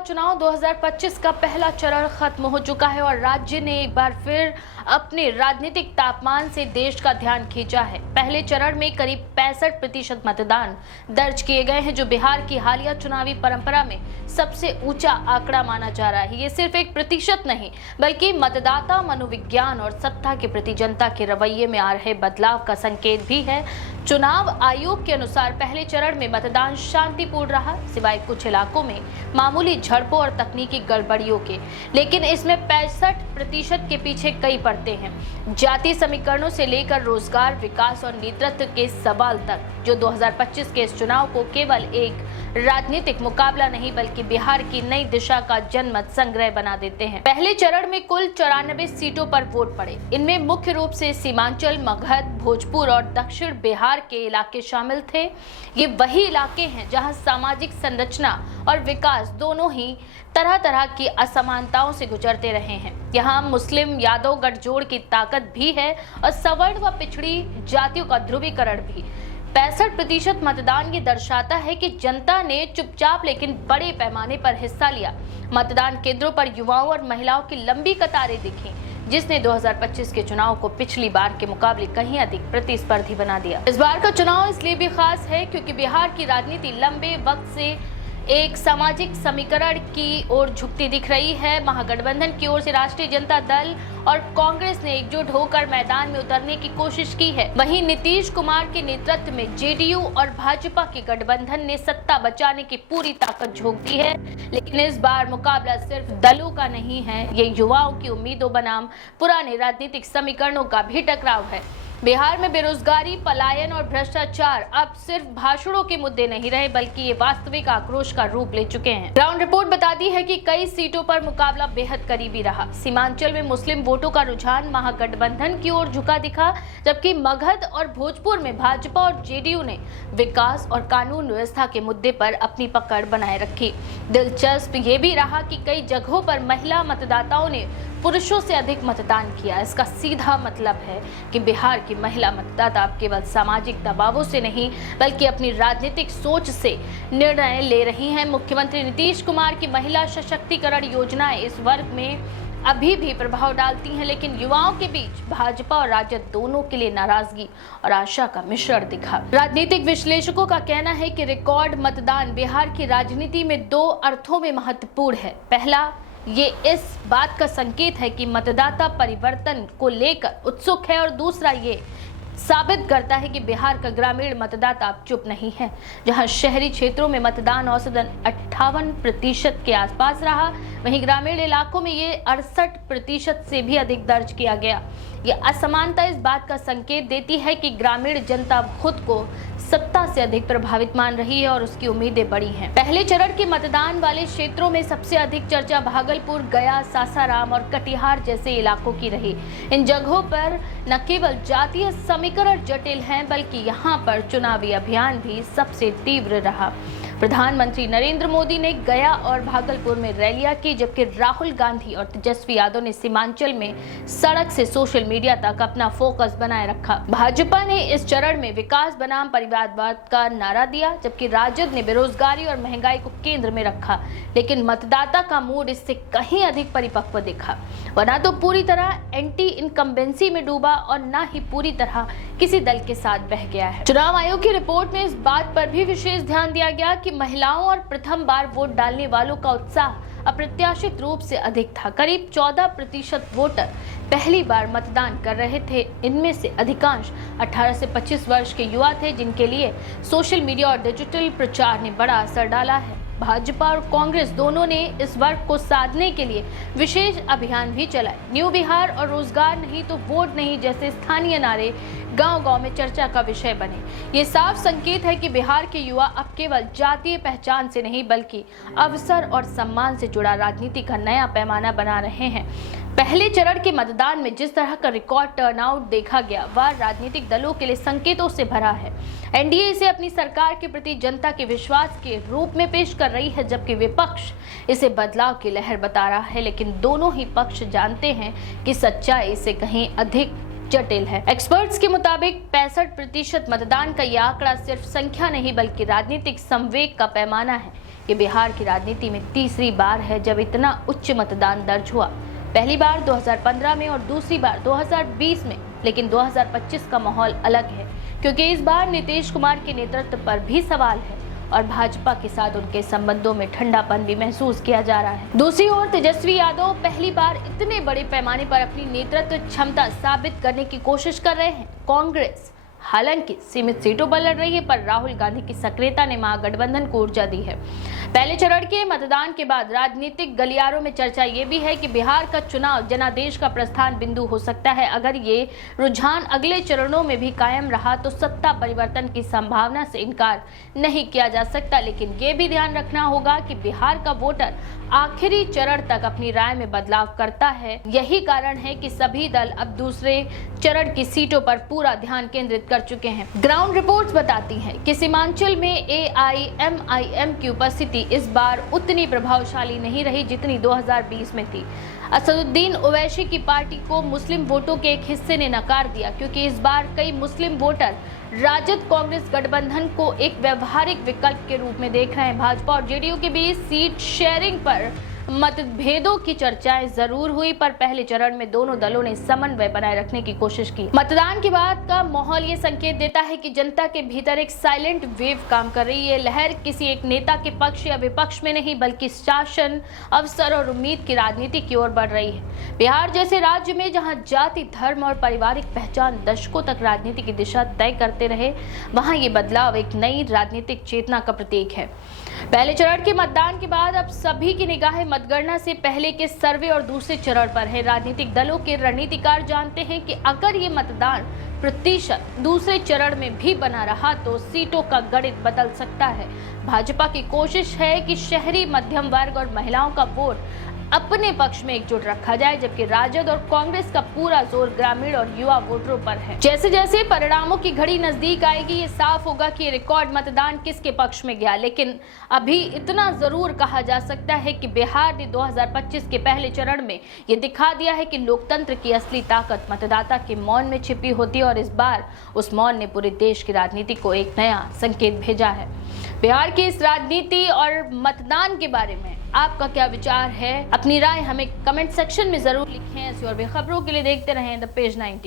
चुनाव 2025 का पहला चरण खत्म हो चुका है और राज्य ने एक बार फिर अपने राजनीतिक तापमान से देश का ध्यान खींचा है। पहले चरण में करीब 65% मतदान दर्ज किए गए हैं, जो बिहार की हालिया चुनावी परंपरा में सबसे ऊंचा आंकड़ा माना जा रहा है। ये सिर्फ एक प्रतिशत नहीं, बल्कि मतदाता मनोविज्ञान और सत्ता के प्रति जनता के रवैये में आ रहे बदलाव का संकेत भी है। चुनाव आयोग के अनुसार पहले चरण में मतदान शांतिपूर्ण रहा, सिवाय कुछ इलाकों में मामूली झड़पों और तकनीकी गड़बड़ियों के। लेकिन इसमें 65% के पीछे कई परतें हैं। जातीय समीकरणों से लेकर रोजगार, विकास और नेतृत्व के सवाल तक, जो 2025 के इस चुनाव को केवल एक राजनीतिक मुकाबला नहीं बल्कि बिहार की नई दिशा का जनमत संग्रह बना देते हैं। पहले चरण में कुल 94 सीटों पर वोट पड़े। इनमें मुख्य रूप से सीमांचल, मगध, भोजपुर और दक्षिण बिहार के इलाके शामिल थे। ये वही इलाके हैं जहां सामाजिक संरचना और विकास दोनों ही तरह तरह की असमानताओं से गुजरते रहे हैं। यहाँ मुस्लिम यादव गठजोड़ की ताकत भी है और सवर्ण व पिछड़ी जातियों का ध्रुवीकरण भी। 65% मतदान ये दर्शाता है कि जनता ने चुपचाप लेकिन बड़े पैमाने पर हिस्सा लिया। मतदान केंद्रों पर युवाओं और महिलाओं की लंबी कतारें दिखी, जिसने 2025 के चुनाव को पिछली बार के मुकाबले कहीं अधिक प्रतिस्पर्धी बना दिया। इस बार का चुनाव इसलिए भी खास है क्योंकि बिहार की राजनीति लंबे वक्त से एक सामाजिक समीकरण की ओर झुकती दिख रही है। महागठबंधन की ओर से राष्ट्रीय जनता दल और कांग्रेस ने एकजुट होकर मैदान में उतरने की कोशिश की है। वहीं नीतीश कुमार के नेतृत्व में जेडीयू और भाजपा के गठबंधन ने सत्ता बचाने की पूरी ताकत झोंक दी है। लेकिन इस बार मुकाबला सिर्फ दलों का नहीं है, ये युवाओं की उम्मीदों बनाम पुराने राजनीतिक समीकरणों का भी टकराव है। बिहार में बेरोजगारी, पलायन और भ्रष्टाचार अब सिर्फ भाषणों के मुद्दे नहीं रहे, बल्कि ये वास्तविक आक्रोश का रूप ले चुके हैं। ग्राउंड रिपोर्ट बताती है कि कई सीटों पर मुकाबला बेहद करीबी रहा। सीमांचल में मुस्लिम वोटों का रुझान महागठबंधन की ओर झुका दिखा, जबकि मगध और भोजपुर में भाजपा और जेडीयू ने विकास और कानून व्यवस्था के मुद्दे पर अपनी पकड़ बनाए रखी। दिलचस्प ये भी रहा कि कई जगहों पर महिला मतदाताओं ने पुरुषों से अधिक मतदान किया। इसका सीधा मतलब है कि बिहार की महिला मतदाता अब केवल सामाजिक दबावों से नहीं बल्कि अपनी राजनीतिक सोच से निर्णय ले रही हैं। मुख्यमंत्री नीतीश कुमार की महिला सशक्तिकरण योजनाएं इस वर्ग में अभी भी प्रभाव डालती हैं, लेकिन युवाओं के बीच भाजपा और राजद दोनों के लिए नाराजगी और आशा का मिश्रण दिखा। राजनीतिक विश्लेषकों का कहना है कि रिकॉर्ड मतदान बिहार की राजनीति में दो अर्थों में महत्वपूर्ण है। पहला, ये इस बात का संकेत है कि मतदाता परिवर्तन को लेकर उत्सुक है, और दूसरा ये साबित करता है कि बिहार का ग्रामीण मतदाता अब चुप नहीं है। जहां शहरी क्षेत्रों में मतदान औसतन 58% के आसपास रहा, वहीं ग्रामीण इलाकों में ये 68% से भी अधिक दर्ज किया गया। ये असमानता इस बात का संकेत देती है कि ग्रामीण जनता खुद को सत्ता से अधिक प्रभावित मान रही है और उसकी उम्मीदें बड़ी हैं। पहले चरण के मतदान वाले क्षेत्रों में सबसे अधिक चर्चा भागलपुर, गया, सासाराम और कटिहार जैसे इलाकों की रही। इन जगहों पर न केवल जातीय समीकरण जटिल हैं, बल्कि यहाँ पर चुनावी अभियान भी सबसे तीव्र रहा। प्रधानमंत्री नरेंद्र मोदी ने गया और भागलपुर में रैलियां की, जबकि राहुल गांधी और तेजस्वी यादव ने सीमांचल में सड़क से सोशल मीडिया तक अपना फोकस बनाए रखा। भाजपा ने इस चरण में विकास बनाम परिवारवाद का नारा दिया, जबकि राजद ने बेरोजगारी और महंगाई को केंद्र में रखा। लेकिन मतदाता का मूड इससे कहीं अधिक परिपक्व दिखा। वह न तो पूरी तरह एंटी इनकम्बेंसी में डूबा और न ही पूरी तरह किसी दल के साथ बह गया है। चुनाव आयोग की रिपोर्ट में इस बात पर भी विशेष ध्यान दिया गया कि महिलाओं और प्रथम बार वोट डालने वालों का उत्साह अप्रत्याशित रूप से अधिक था। करीब 14% वोटर पहली बार मतदान कर रहे थे। इनमें से अधिकांश 18 से 25 वर्ष के युवा थे, जिनके लिए सोशल मीडिया और डिजिटल प्रचार ने बड़ा असर डाला है। भाजपा और कांग्रेस दोनों ने इस वर्ग को साधने के लिए विशेष अभियान भी चलाए। न्यू बिहार और रोजगार नहीं तो वोट नहीं जैसे स्थानीय नारे गांव-गांव में चर्चा का विषय बने। ये साफ संकेत है कि बिहार के युवा अब केवल जातीय पहचान से नहीं बल्कि अवसर और सम्मान से जुड़ा राजनीति का नया पैमाना बना रहे हैं। पहले चरण के मतदान में जिस तरह का रिकॉर्ड टर्नआउट देखा गया, वह राजनीतिक दलों के लिए संकेतों से भरा है। एनडीए इसे अपनी सरकार के प्रति जनता के विश्वास के रूप में पेश कर रही है, जबकि विपक्ष इसे बदलाव की लहर बता रहा है। लेकिन दोनों ही पक्ष जानते हैं कि सच्चाई से कहीं अधिक जटिल है। एक्सपर्ट्स के मुताबिक 65% मतदान का यह आंकड़ा सिर्फ संख्या नहीं बल्कि राजनीतिक संवेग का पैमाना है। कि बिहार की राजनीति में तीसरी बार है जब इतना उच्च मतदान दर्ज हुआ। पहली बार 2015 में और दूसरी बार 2020 में, लेकिन 2025 का माहौल अलग है क्योंकि इस बार नीतीश कुमार के नेतृत्व पर भी सवाल है और भाजपा के साथ उनके संबंधों में ठंडापन भी महसूस किया जा रहा है। दूसरी ओर तेजस्वी यादव पहली बार इतने बड़े पैमाने पर अपनी नेतृत्व क्षमता साबित करने की कोशिश कर रहे हैं। कांग्रेस हालांकि सीमित सीटों पर लड़ रही है, पर राहुल गांधी की सक्रियता ने महागठबंधन को ऊर्जा दी है। पहले चरण के मतदान के बाद राजनीतिक गलियारों में चर्चा ये भी है कि बिहार का चुनाव जनादेश का प्रस्थान बिंदु हो सकता है। अगर ये रुझान अगले चरणों में भी कायम रहा तो सत्ता परिवर्तन की संभावना से इनकार नहीं किया जा सकता, लेकिन ये भी ध्यान रखना होगा कि बिहार का वोटर आखिरी चरण तक अपनी राय में बदलाव करता है। यही कारण है कि सभी दल अब दूसरे चरण की सीटों पर पूरा ध्यान केंद्रित कर चुके हैं। ग्राउंड रिपोर्ट्स बताती हैं कि सीमांचल में AIMIM की उपस्थिति इस बार उतनी प्रभावशाली नहीं रही जितनी 2020 में थी। असदुद्दीन ओवैसी की पार्टी को मुस्लिम वोटों के एक हिस्से ने नकार दिया क्योंकि इस बार कई मुस्लिम वोटर राजद कांग्रेस गठबंधन को एक व्यवहारिक विकल्प के रूप में देख रहे हैं। भाजपा और जेडीयू के बीच सीट शेयरिंग पर मतभेदों की चर्चाएं जरूर हुई, पर पहले चरण में दोनों दलों ने समन्वय बनाए रखने की कोशिश की। मतदान के बाद का माहौल ये संकेत देता है कि जनता के भीतर एक साइलेंट वेव काम कर रही है। लहर किसी एक नेता के पक्ष या विपक्ष में नहीं, बल्कि शासन, अवसर और उम्मीद की राजनीति की ओर बढ़ रही है। बिहार जैसे राज्य में जहां जाति, धर्म और पारिवारिक पहचान दशकों तक राजनीति की दिशा तय करते रहे, वहां ये बदलाव एक नई राजनीतिक चेतना का प्रतीक है। पहले चरण के मतदान के बाद अब सभी की निगाहें मतगणना से पहले के सर्वे और दूसरे चरण पर है। राजनीतिक दलों के रणनीतिकार जानते हैं कि अगर ये मतदान प्रतिशत दूसरे चरण में भी बना रहा तो सीटों का गणित बदल सकता है। भाजपा की कोशिश है कि शहरी मध्यम वर्ग और महिलाओं का वोट अपने पक्ष में एकजुट रखा जाए, जबकि राजद और कांग्रेस का पूरा जोर ग्रामीण और युवा वोटरों पर है। जैसे जैसे परिणामों की घड़ी नजदीक आएगी, ये साफ होगा कि ये रिकॉर्ड मतदान किसके पक्ष में गया। लेकिन अभी इतना जरूर कहा जा सकता है कि बिहार ने 2025 के पहले चरण में ये दिखा दिया है कि लोकतंत्र की असली ताकत मतदाता के मौन में छिपी होती है और इस बार उस मौन ने पूरे देश की राजनीति को एक नया संकेत भेजा है। बिहार की इस राजनीति और मतदान के बारे में आपका क्या विचार है? अपनी राय हमें कमेंट सेक्शन में जरूर लिखें। ऐसी और भी खबरों के लिए देखते रहें द पेज 19।